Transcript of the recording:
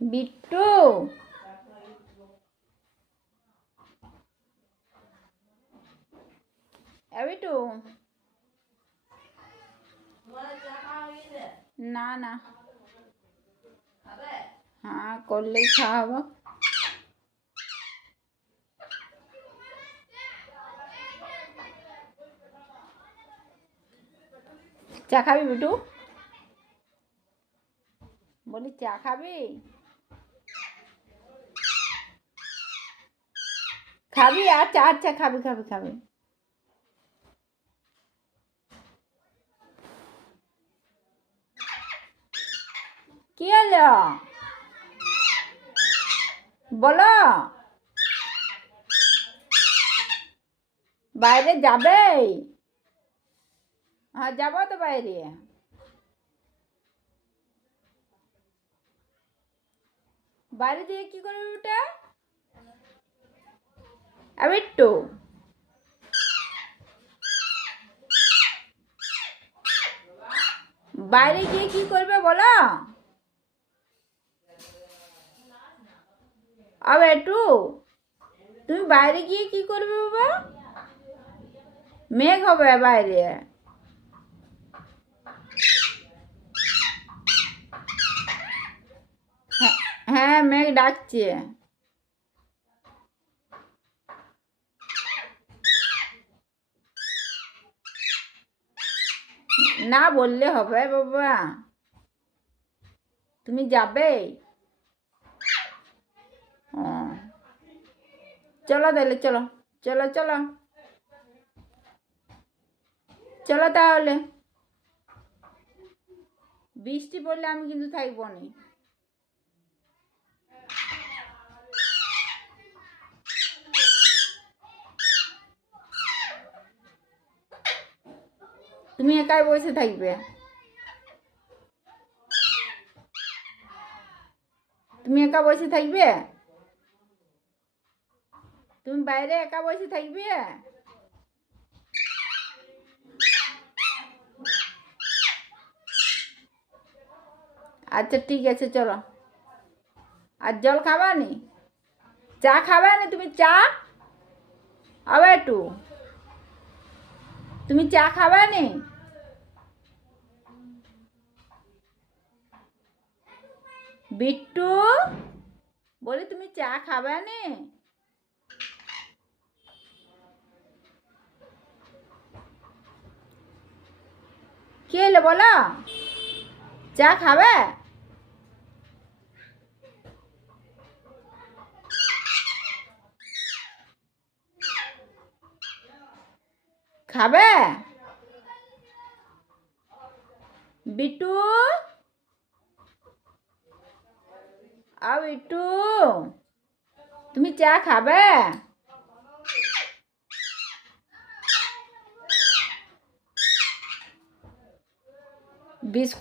বিট্টু। বিট্টু। না না। হ্যাঁ করলেই খাওয়াবো। চা খাবি বিটু বলি চা খাবি? খাবি আচ্ছা আচ্ছা খাবি খাবি খাবি। কি হলো? বলো। বাইরে যাবে? হ্যাঁ যাব তো বাইরে। বাইরে দিয়ে কি করবি ওটা? আমি একটু বাইরে গিয়ে কি করবে বলো? আবার একটু। তুমি বাইরে গিয়ে কি করবে বাবা? মেঘ হবে বাইরে। হ্যাঁ, হ্যাঁ মেঘ ডাকছে। না বললে হবে বাবা। তুমি যাবে? চলো তাহলে, চলো চলো চলো। চলো তাহলে। বৃষ্টি পড়লে আমি কিন্তু থাকব না। তুমি একাই বসে থাকবে। তুমি একা বসে থাকবে? তুমি বাইরে একা বসে থাকবে? আচ্ছা ঠিক আছে, চলো। আর জল খাবা নি চা খাবে না তুমি চা? আবার একটু। তুমি চা খাবে নি বিট্টু? বলি তুমি চা খাবে নি? কে হলো বলো? চা খাবে? খাবে? বিট্টু? আ বিট্টু তুমি চা খাবে বিস্কুট